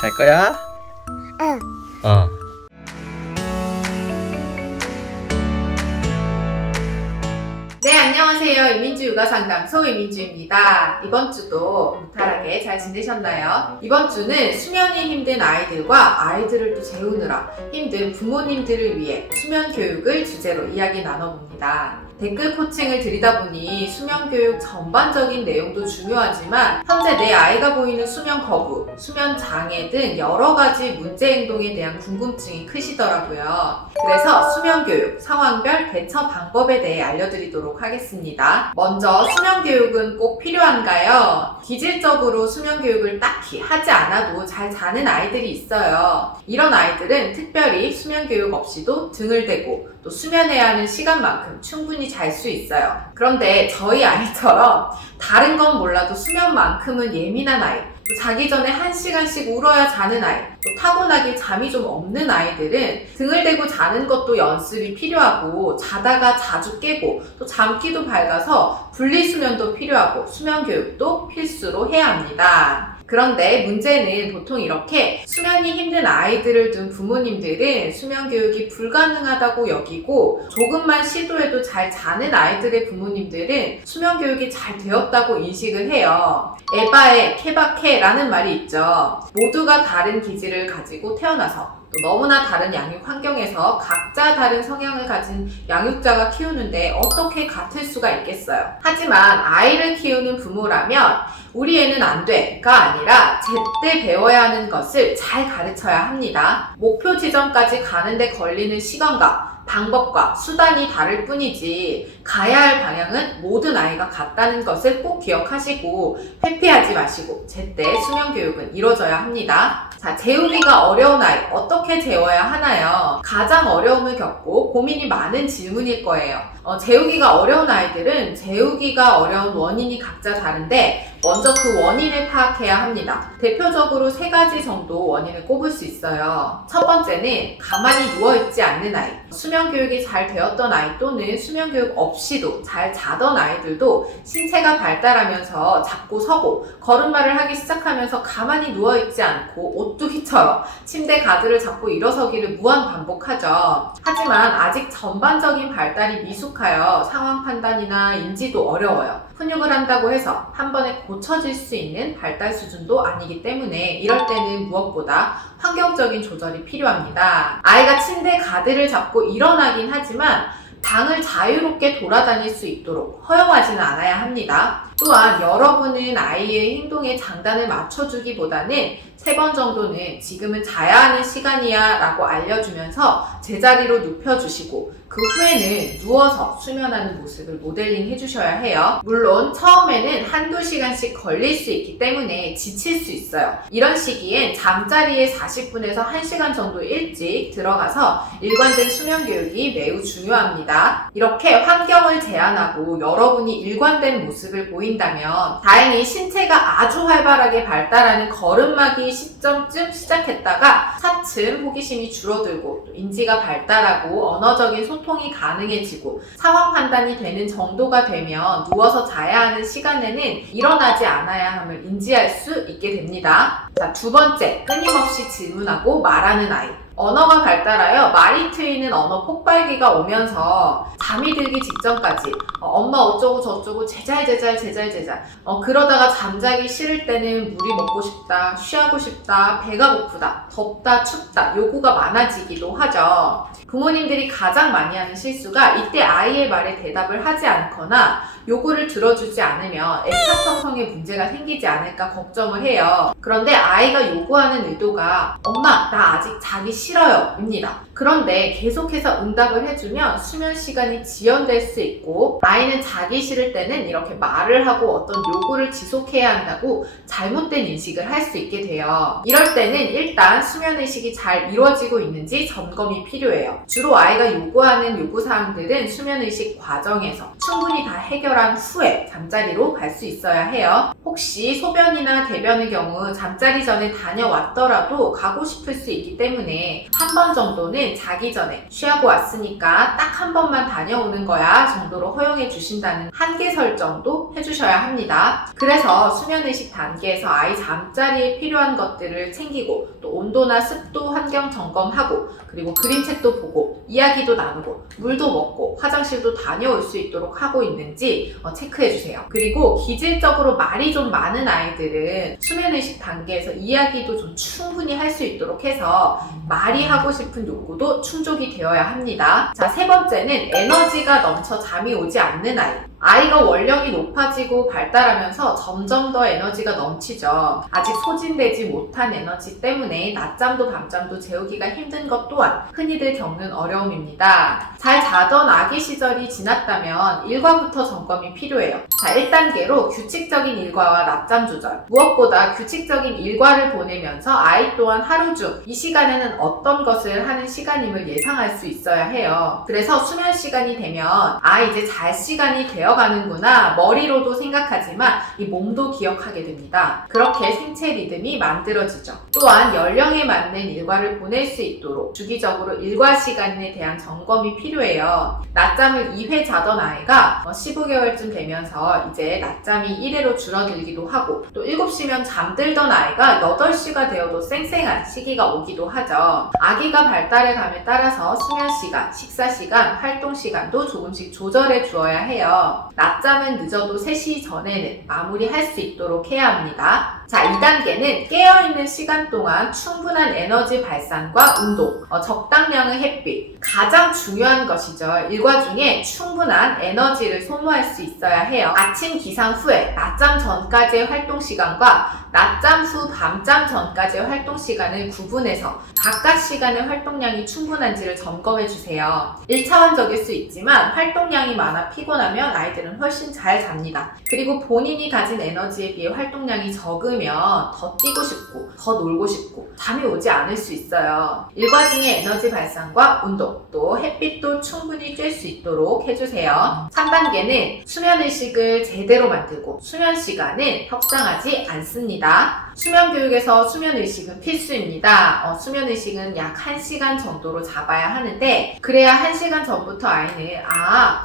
갈 거야? 응. 어. 네, 안녕하세요. 이민주 육아상담소 이민주입니다. 이번 주도 무탈하게 잘 지내셨나요? 이번 주는 수면이 힘든 아이들과 아이들을 또 재우느라 힘든 부모님들을 위해 수면 교육을 주제로 이야기 나눠봅니다. 댓글 코칭을 드리다 보니 수면 교육 전반적인 내용도 중요하지만 현재 내 아이가 보이는 수면 거부, 수면 장애 등 여러 가지 문제 행동에 대한 궁금증이 크시더라고요. 그래서 수면 교육, 상황별 대처 방법에 대해 알려드리도록 하겠습니다. 먼저 수면 교육은 꼭 필요한가요? 기질적으로 수면 교육을 딱히 하지 않아도 잘 자는 아이들이 있어요. 이런 아이들은 특별히 수면 교육 없이도 등을 대고 또 수면해야 하는 시간만큼 충분히 잘 수 있어요. 그런데 저희 아이처럼 다른 건 몰라도 수면만큼은 예민한 아이, 또 자기 전에 1시간씩 울어야 자는 아이, 또 타고나게 잠이 좀 없는 아이들은 등을 대고 자는 것도 연습이 필요하고 자다가 자주 깨고 또 잠기도 밝아서 분리수면도 필요하고 수면 교육도 필수로 해야 합니다. 그런데 문제는 보통 이렇게 수면이 힘든 아이들을 둔 부모님들은 수면 교육이 불가능하다고 여기고 조금만 시도해도 잘 자는 아이들의 부모님들은 수면 교육이 잘 되었다고 인식을 해요. 에바에 케바케라는 말이 있죠. 모두가 다른 기질을 가지고 태어나서 또 너무나 다른 양육 환경에서 각자 다른 성향을 가진 양육자가 키우는데 어떻게 같을 수가 있겠어요. 하지만 아이를 키우는 부모라면 우리 애는 안 돼가 아니라 제때 배워야 하는 것을 잘 가르쳐야 합니다. 목표 지점까지 가는데 걸리는 시간과 방법과 수단이 다를 뿐이지 가야 할 방향은 모든 아이가 같다는 것을 꼭 기억하시고 회피하지 마시고 제때 수면 교육은 이루어져야 합니다. 자, 재우기가 어려운 아이 어떻게 재워야 하나요? 가장 어려움을 겪고 고민이 많은 질문일 거예요. 재우기가 어려운 아이들은 재우기가 어려운 원인이 각자 다른데 먼저 그 원인을 파악해야 합니다. 대표적으로 3가지 정도 원인을 꼽을 수 있어요. 첫 번째는 가만히 누워있지 않는 아이. 수면 교육이 잘 되었던 아이 또는 수면 교육 없이도 잘 자던 아이들도 신체가 발달하면서 자꾸 서고 걸음마를 하기 시작하면서 가만히 누워있지 않고 오뚜기처럼 침대 가드를 잡고 일어서기를 무한 반복하죠. 하지만 아직 전반적인 발달이 미숙하여 상황 판단이나 인지도 어려워요. 훈육을 한다고 해서 한 번에 고쳐질 수 있는 발달 수준도 아니기 때문에 이럴 때는 무엇보다 환경적인 조절이 필요합니다. 아이가 침대 가드를 잡고 일어나긴 하지만 방을 자유롭게 돌아다닐 수 있도록 허용하지는 않아야 합니다. 또한 여러분은 아이의 행동에 장단을 맞춰주기보다는 3번 정도는 지금은 자야 하는 시간이야 라고 알려주면서 제자리로 눕혀주시고 그 후에는 누워서 수면하는 모습을 모델링 해주셔야 해요. 물론 처음에는 1~2시간씩 걸릴 수 있기 때문에 지칠 수 있어요. 이런 시기엔 잠자리에 40분에서 1시간 정도 일찍 들어가서 일관된 수면 교육이 매우 중요합니다. 이렇게 환경을 제한하고 여러분이 일관된 모습을 보인다면 다행히 신체가 아주 활발하게 발달하는 걸음마기 시점쯤 시작했다가 차츰 호기심이 줄어들고 또 인지가 발달하고 언어적인 소통이 가능해지고 상황 판단이 되는 정도가 되면 누워서 자야 하는 시간에는 일어나지 않아야 함을 인지할 수 있게 됩니다. 자, 2번째, 끊임없이 질문하고 말하는 아이. 언어가 발달하여 말이 트이는 언어 폭발기가 오면서 잠이 들기 직전까지 엄마 어쩌고 저쩌고 제잘제잘 그러다가 잠자기 싫을 때는 물이 먹고 싶다, 쉬하고 싶다, 배가 고프다, 덥다, 춥다 요구가 많아지기도 하죠. 부모님들이 가장 많이 하는 실수가 이때 아이의 말에 대답을 하지 않거나 요구를 들어주지 않으면 애착 형성에 문제가 생기지 않을까 걱정을 해요. 그런데 아이가 요구하는 의도가 엄마 나 아직 자기 싫어요 입니다. 그런데 계속해서 응답을 해주면 수면 시간이 지연될 수 있고 아이는 자기 싫을 때는 이렇게 말을 하고 어떤 요구를 지속해야 한다고 잘못된 인식을 할 수 있게 돼요. 이럴 때는 일단 수면의식이 잘 이루어지고 있는지 점검이 필요해요. 주로 아이가 요구하는 요구사항들은 수면의식 과정에서 충분히 다 해결한 후에 잠자리로 갈 수 있어야 해요. 혹시 소변이나 대변의 경우 잠자리 전에 다녀왔더라도 가고 싶을 수 있기 때문에 한 번 정도는 자기 전에 쉬하고 왔으니까 딱 한 번만 다녀오는 거야 정도로 허용해 주신다는 한계 설정도 해주셔야 합니다. 그래서 수면의식 단계에서 아이 잠자리에 필요한 것들을 챙기고 또 온도나 습도 환경 점검하고 그리고 그림책도 보고 이야기도 나누고 물도 먹고 화장실도 다녀올 수 있도록 하고 있는지 체크해주세요. 그리고 기질적으로 말이 좀 많은 아이들은 수면의식 단계에서 이야기도 좀 충분히 할 수 있도록 해서 말이 하고 싶은 욕구도 충족이 되어야 합니다. 자, 세 번째는 에너지가 넘쳐 잠이 오지 않는 아이. 아이가 원령이 높아지고 발달하면서 점점 더 에너지가 넘치죠. 아직 소진되지 못한 에너지 때문에 낮잠도 밤잠도 재우기가 힘든 것 또한 흔히들 겪는 어려움입니다. 잘 자던 아기 시절이 지났다면 일과부터 점검이 필요해요. 자, 1단계로 규칙적인 일과와 낮잠 조절. 무엇보다 규칙적인 일과를 보내면서 아이 또한 하루 중 이 시간에는 어떤 것을 하는 시간임을 예상할 수 있어야 해요. 그래서 수면 시간이 되면 이제 잘 시간이 되어가는구나 머리로도 생각하지만 이 몸도 기억하게 됩니다. 그렇게 생체 리듬이 만들어지죠. 또한 연령에 맞는 일과를 보낼 수 있도록 주기적으로 일과 시간에 대한 점검이 필요해요. 낮잠을 2회 자던 아이가 15개월쯤 되면서 이제 낮잠이 1회로 줄어들기도 하고 또 7시면 잠들던 아이가 8시가 되어도 쌩쌩한 시기가 오기도 하죠. 아기가 발달해 감에 따라서 수면 시간, 식사 시간, 활동 시간도 조금씩 조절해 주어야 해요. 낮잠은 늦어도 3시 전에는 마무리할 수 있도록 해야 합니다. 자, 2단계는 깨어있는 시간 동안 충분한 에너지 발산과 운동, 적당량의 햇빛. 가장 중요한 것이죠. 일과 중에 충분한 에너지를 소모할 수 있어야 해요. 아침 기상 후에 낮잠 전까지의 활동 시간과 낮잠 후 밤잠 전까지의 활동 시간을 구분해서 각각 시간의 활동량이 충분한지를 점검해 주세요. 1차원적일 수 있지만 활동량이 많아 피곤하면 아이들은 훨씬 잘 잡니다. 그리고 본인이 가진 에너지에 비해 활동량이 적으면 더 뛰고 싶고 더 놀고 싶고 잠이 오지 않을 수 있어요. 일과 중에 에너지 발산과 운동 또 햇빛도 충분히 쬐 수 있도록 해주세요. 3단계는 수면의식을 제대로 만들고 수면 시간은 협상하지 않습니다. 수면교육에서 수면의식은 필수입니다. 수면의식은 약 1시간 정도로 잡아야 하는데 그래야 1시간 전부터 아이는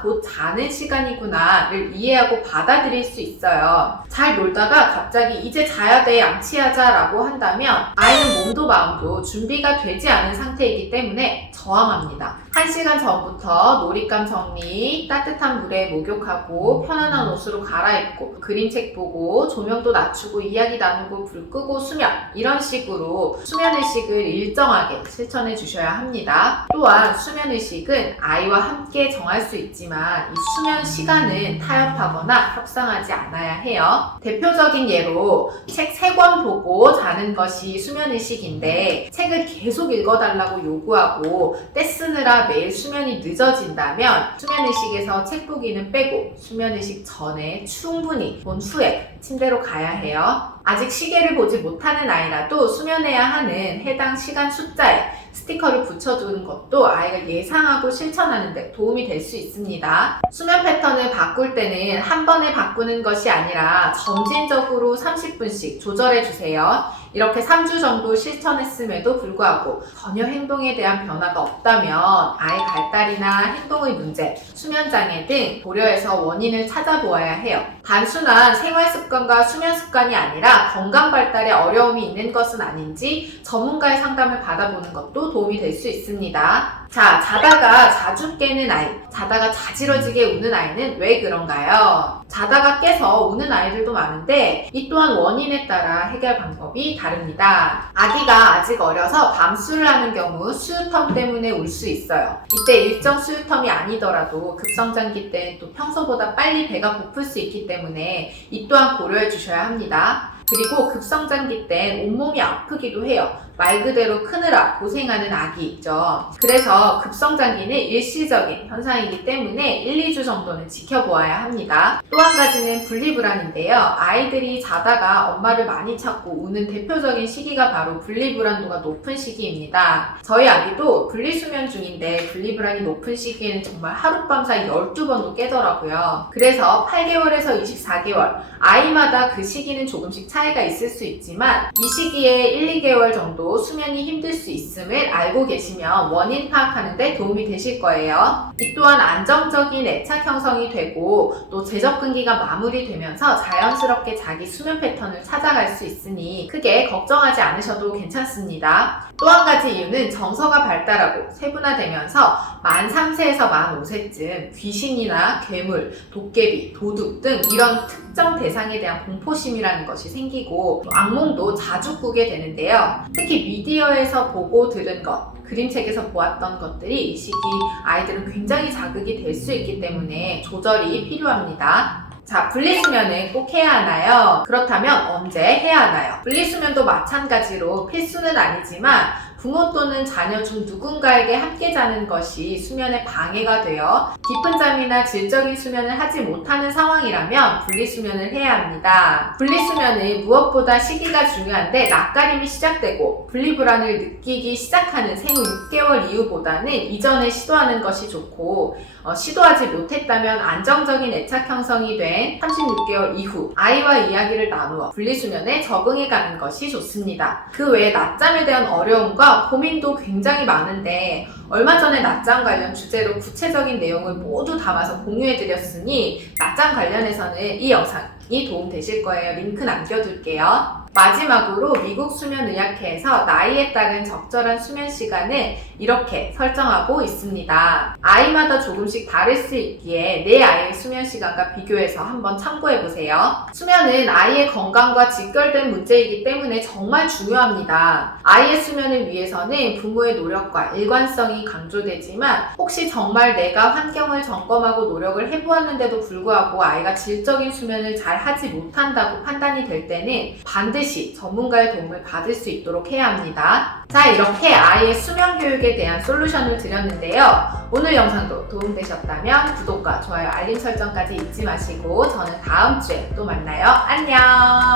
곧 자는 시간이구나 를 이해하고 받아들일 수 있어요. 잘 놀다가 갑자기 이제 자야 돼 양치하자 라고 한다면 아이는 몸도 마음도 준비가 되지 않은 상태이기 때문에 저항합니다. 1시간 전부터 놀잇감 정리, 따뜻한 물에 목욕하고 편안한 옷으로 갈아입고 그림책 보고 조명도 낮추고 이야기 나누고 불 끄고 수면 이런 식으로 수면의식을 일정하게 실천해 주셔야 합니다. 또한 수면의식은 아이와 함께 정할 수 있지만 이 수면 시간은 타협하거나 협상하지 않아야 해요. 대표적인 예로 책 3권 보고 자는 것이 수면의식인데 책을 계속 읽어달라고 요구하고 떼쓰느라 매일 수면이 늦어진다면 수면의식에서 책 보기는 빼고 수면의식 전에 충분히 본 후에 침대로 가야 해요. 아직 시계를 보지 못하는 아이라도 수면해야 하는 해당 시간 숫자에 스티커를 붙여두는 것도 아이가 예상하고 실천하는 데 도움이 될 수 있습니다. 수면 패턴을 바꿀 때는 한 번에 바꾸는 것이 아니라 점진적으로 30분씩 조절해 주세요. 이렇게 3주 정도 실천했음에도 불구하고 전혀 행동에 대한 변화가 없다면 아이 발달이나 행동의 문제, 수면장애 등 고려해서 원인을 찾아보아야 해요. 단순한 생활습관과 수면습관이 아니라 건강 발달에 어려움이 있는 것은 아닌지 전문가의 상담을 받아보는 것도 도움이 될 수 있습니다. 자, 자다가 자주 깨는 아이, 자다가 자지러지게 우는 아이는 왜 그런가요? 자다가 깨서 우는 아이들도 많은데 이 또한 원인에 따라 해결 방법이 다릅니다. 아기가 아직 어려서 밤수를 하는 경우 수유텀 때문에 울 수 있어요. 이때 일정 수유텀이 아니더라도 급성장기 때 또 평소보다 빨리 배가 고플 수 있기 때문에 이 또한 고려해 주셔야 합니다. 그리고 급성장기 땐 온몸이 아프기도 해요. 말 그대로 크느라 고생하는 아기 있죠. 그래서 급성장기는 일시적인 현상이기 때문에 1, 2주 정도는 지켜보아야 합니다. 또 한 가지는 분리불안인데요. 아이들이 자다가 엄마를 많이 찾고 우는 대표적인 시기가 바로 분리불안도가 높은 시기입니다. 저희 아기도 분리수면 중인데 분리불안이 높은 시기에는 정말 하룻밤 사이 12번도 깨더라고요. 그래서 8개월에서 24개월, 아이마다 그 시기는 조금씩 차이가 있을 수 있지만 이 시기에 1, 2개월 정도 수면이 힘들 수 있음을 알고 계시면 원인 파악하는 데 도움이 되실 거예요. 이 또한 안정적인 애착 형성이 되고 또 재접근기가 마무리되면서 자연스럽게 자기 수면 패턴을 찾아갈 수 있으니 크게 걱정하지 않으셔도 괜찮습니다. 또 한 가지 이유는 정서가 발달하고 세분화되면서 만 3세에서 만 5세쯤 귀신이나 괴물, 도깨비, 도둑 등 이런 특정 대상에 대한 공포심이라는 것이 생기고 악몽도 자주 꾸게 되는데요. 특히 미디어에서 보고 들은 것, 그림책에서 보았던 것들이 이 시기 아이들은 굉장히 자극이 될 수 있기 때문에 조절이 필요합니다. 자, 분리수면은 꼭 해야 하나요? 그렇다면 언제 해야 하나요? 분리수면도 마찬가지로 필수는 아니지만 부모 또는 자녀 중 누군가에게 함께 자는 것이 수면에 방해가 되어 깊은 잠이나 질적인 수면을 하지 못하는 상황이라면 분리수면을 해야 합니다. 분리수면은 무엇보다 시기가 중요한데 낯가림이 시작되고 분리불안을 느끼기 시작하는 생후 6개월 이후보다는 이전에 시도하는 것이 좋고 시도하지 못했다면 안정적인 애착 형성이 된 36개월 이후 아이와 이야기를 나누어 분리수면에 적응해가는 것이 좋습니다. 그 외에 낮잠에 대한 어려움과 고민도 굉장히 많은데 얼마 전에 낮잠 관련 주제로 구체적인 내용을 모두 담아서 공유해드렸으니 낮잠 관련해서는 이 영상이 도움되실 거예요. 링크 남겨둘게요. 마지막으로 미국 수면의학회에서 나이에 따른 적절한 수면 시간을 이렇게 설정하고 있습니다. 아이마다 조금씩 다를 수 있기에 내 아이의 수면 시간과 비교해서 한번 참고해보세요. 수면은 아이의 건강과 직결된 문제이기 때문에 정말 중요합니다. 아이의 수면을 위해서는 부모의 노력과 일관성이 강조되지만 혹시 정말 내가 환경을 점검하고 노력을 해보았는데도 불구하고 아이가 질적인 수면을 잘 하지 못한다고 판단이 될 때는 반드시 전문가의 도움을 받을 수 있도록 해야 합니다. 자, 이렇게 아이의 수면 교육에 대한 솔루션을 드렸는데요. 오늘 영상도 도움되셨다면 구독과 좋아요, 알림 설정까지 잊지 마시고 저는 다음 주에 또 만나요. 안녕!